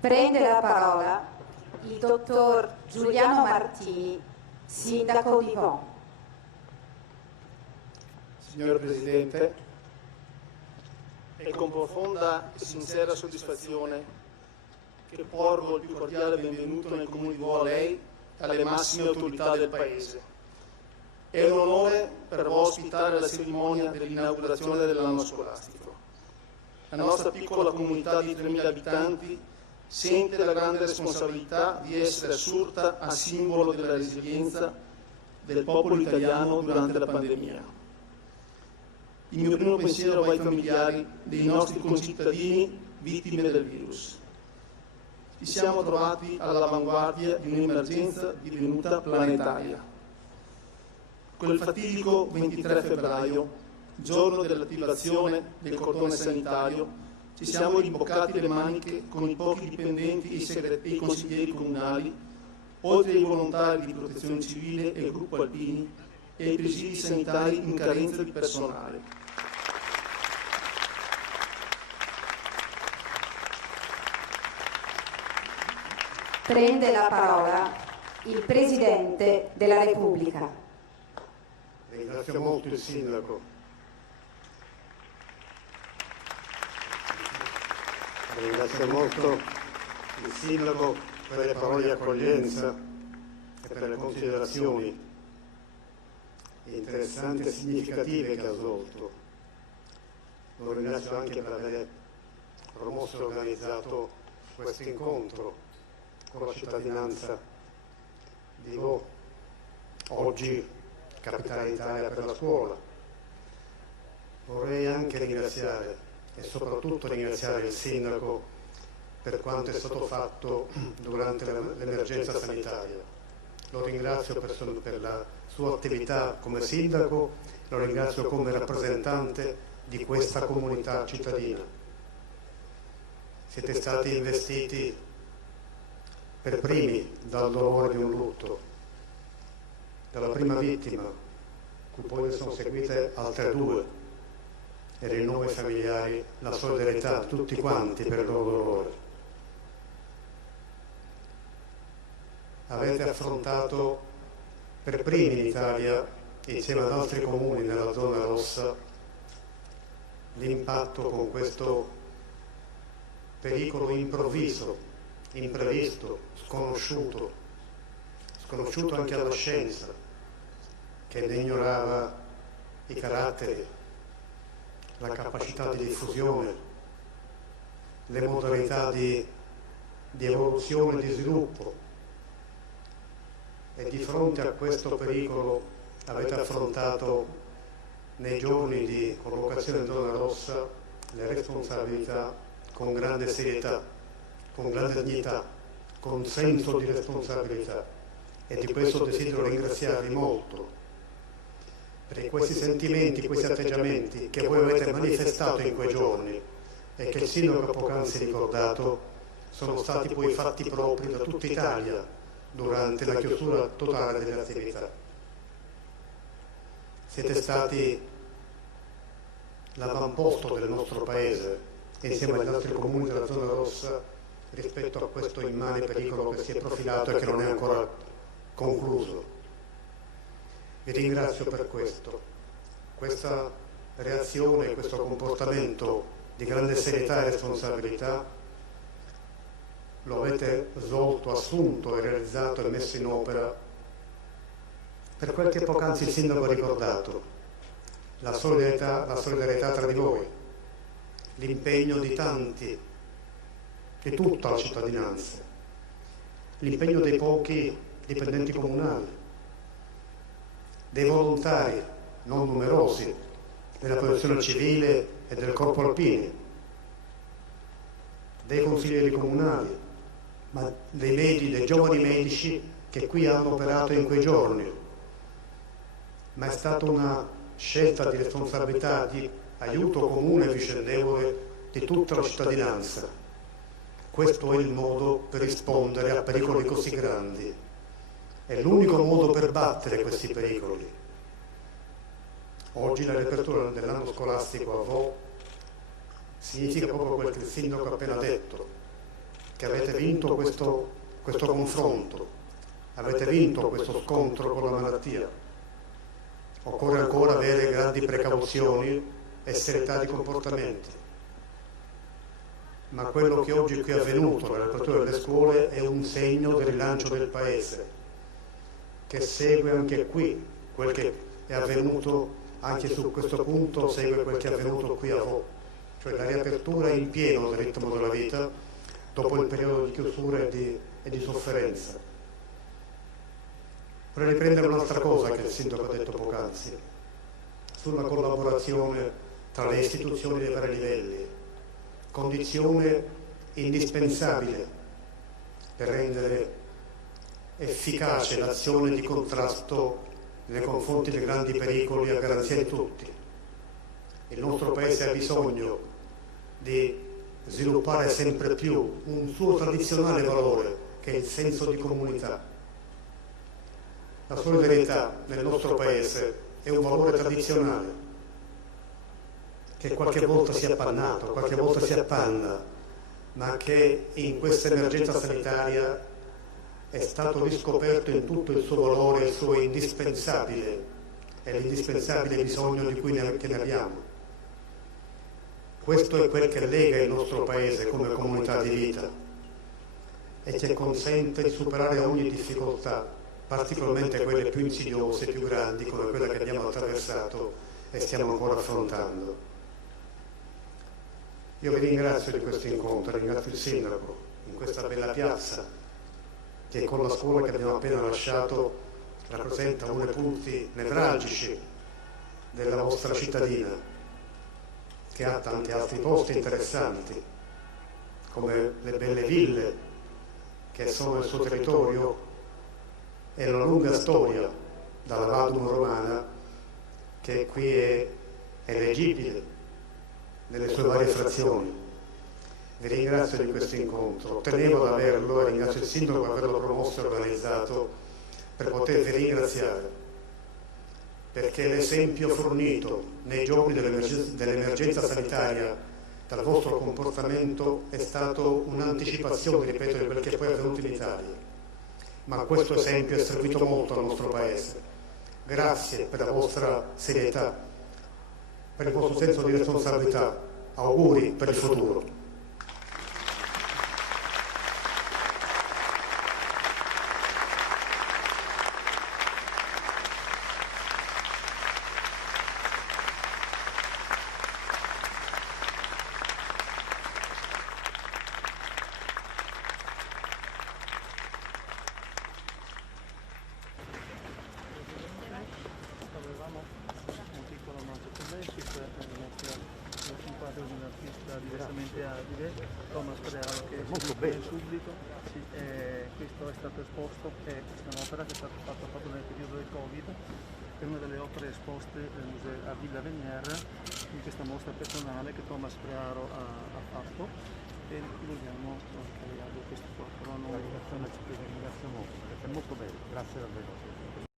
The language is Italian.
Prende la parola il dottor Giuliano Martini, sindaco di Vò. Signor Presidente, è con profonda e sincera soddisfazione che porgo il più cordiale benvenuto nel Comune di Vò a lei e alle massime autorità del Paese. È un onore per voi ospitare la cerimonia dell'inaugurazione dell'anno scolastico. La nostra piccola comunità di 3.000 abitanti sente la grande responsabilità di essere assurta a simbolo della resilienza del popolo italiano durante la pandemia. Il mio primo pensiero va ai familiari dei nostri concittadini vittime del virus. Ci siamo trovati all'avanguardia di un'emergenza divenuta planetaria. Quel fatidico 23 febbraio, giorno dell'attivazione del cordone sanitario, ci siamo rimboccati le maniche con i pochi dipendenti e i consiglieri comunali, oltre ai volontari di protezione civile e il gruppo Alpini e ai presidi sanitari in carenza di personale. Prende la parola il Presidente della Repubblica. Ringrazio molto il Sindaco. Ringrazio molto il Sindaco per le parole di accoglienza e per le considerazioni interessanti e significative che ha svolto. Lo ringrazio anche per aver promosso e organizzato questo incontro con la cittadinanza di Vò, oggi capitale d'Italia per la scuola. Vorrei anche ringraziare e soprattutto ringraziare il Sindaco per quanto è stato fatto durante l'emergenza sanitaria. Lo ringrazio per la sua attività come Sindaco, lo ringrazio come rappresentante di questa comunità cittadina. Siete stati investiti per primi dal dolore di un lutto, dalla prima vittima, cui poi ne sono seguite altre due, e rinnovo ai familiari la solidarietà a tutti quanti per il loro dolore. Avete affrontato per primi in Italia, insieme ad altri comuni nella zona rossa, l'impatto con questo pericolo improvviso, imprevisto, sconosciuto anche alla scienza, che ne ignorava i caratteri, la capacità di diffusione, le modalità di evoluzione e di sviluppo. E di fronte a questo pericolo avete affrontato nei giorni di collocazione in zona rossa le responsabilità con grande serietà, con grande dignità, con senso di responsabilità. E di questo desidero ringraziarvi molto, perché questi sentimenti, questi atteggiamenti che voi avete manifestato in quei giorni e che il Sindaco ha poc'anzi ricordato, sono stati poi fatti propri da tutta Italia durante la chiusura totale delle attività. Siete stati l'avamposto del nostro Paese, insieme agli altri comuni della zona rossa, rispetto a questo immane pericolo che si è profilato e che non è ancora concluso. Vi ringrazio per questo. Questa reazione, questo comportamento di grande serietà e responsabilità lo avete svolto, assunto e realizzato e messo in opera per quel che poc'anzi il Sindaco ha ricordato, la solidarietà tra di voi, l'impegno di tanti, di tutta la cittadinanza, l'impegno dei pochi dipendenti comunali, dei volontari non numerosi della protezione civile e del corpo Alpini, dei consiglieri comunali, ma dei giovani medici che qui hanno operato in quei giorni. Ma è stata una scelta di responsabilità, di aiuto comune e vicendevole di tutta la cittadinanza. Questo è il modo per rispondere a pericoli così grandi. È l'unico modo per battere questi pericoli. Oggi la riapertura dell'anno scolastico a Vò significa proprio quel che il Sindaco ha appena detto, che avete vinto questo confronto, avete vinto questo scontro con la malattia. Occorre ancora avere grandi precauzioni e serietà di comportamenti. Ma quello che oggi qui è avvenuto nell'apertura delle scuole è un segno del rilancio del Paese, che segue anche qui quel che è avvenuto, anche su questo punto segue quel che è avvenuto qui a Vo, cioè la riapertura in pieno del ritmo della vita dopo il periodo di chiusura e di sofferenza. Vorrei riprendere un'altra cosa che il Sindaco ha detto poc'anzi, sulla collaborazione tra le istituzioni dei vari livelli, condizione indispensabile per rendere efficace l'azione di contrasto nei confronti dei grandi pericoli a garanzia di tutti. Il nostro Paese ha bisogno di sviluppare sempre più un suo tradizionale valore, che è il senso di comunità. La solidarietà nel nostro Paese è un valore tradizionale, che qualche volta si è appannato, qualche volta si appanna, ma che in questa emergenza sanitaria è stato riscoperto in tutto il suo valore, il suo indispensabile e l'indispensabile bisogno che ne abbiamo. Questo è quel che lega il nostro Paese come comunità di vita e che consente di superare ogni difficoltà, particolarmente quelle più insidiose, più grandi, come quella che abbiamo attraversato e stiamo ancora affrontando. Io vi ringrazio di questo incontro, ringrazio il Sindaco in questa bella piazza che con la scuola che abbiamo appena lasciato rappresenta uno dei punti nevralgici della vostra cittadina, che ha tanti altri posti interessanti, come le belle ville che sono il suo territorio e una lunga storia dalla Vadum Romana che qui è leggibile nelle sue varie frazioni. Vi ringrazio di questo incontro, tenevo ad averlo e ringrazio il Sindaco per averlo promosso e organizzato per potervi ringraziare, perché l'esempio fornito nei giorni dell'emergenza sanitaria dal vostro comportamento è stato un'anticipazione, ripeto, di quel che poi è avvenuto in Italia. Ma questo esempio è servito molto al nostro Paese. Grazie per la vostra serietà, per il vostro senso di responsabilità. Auguri per il futuro. Un artista diversamente abile, Thomas Prearo, che è molto bello pubblico. Sì, questo è stato esposto, è un'opera che è stata fatta proprio nel periodo del Covid, è una delle opere esposte nel museo a Villa Venière, in questa mostra personale che Thomas Prearo ha fatto, e vogliamo creare questo quadro. Ringrazio molto, è molto bello, grazie davvero.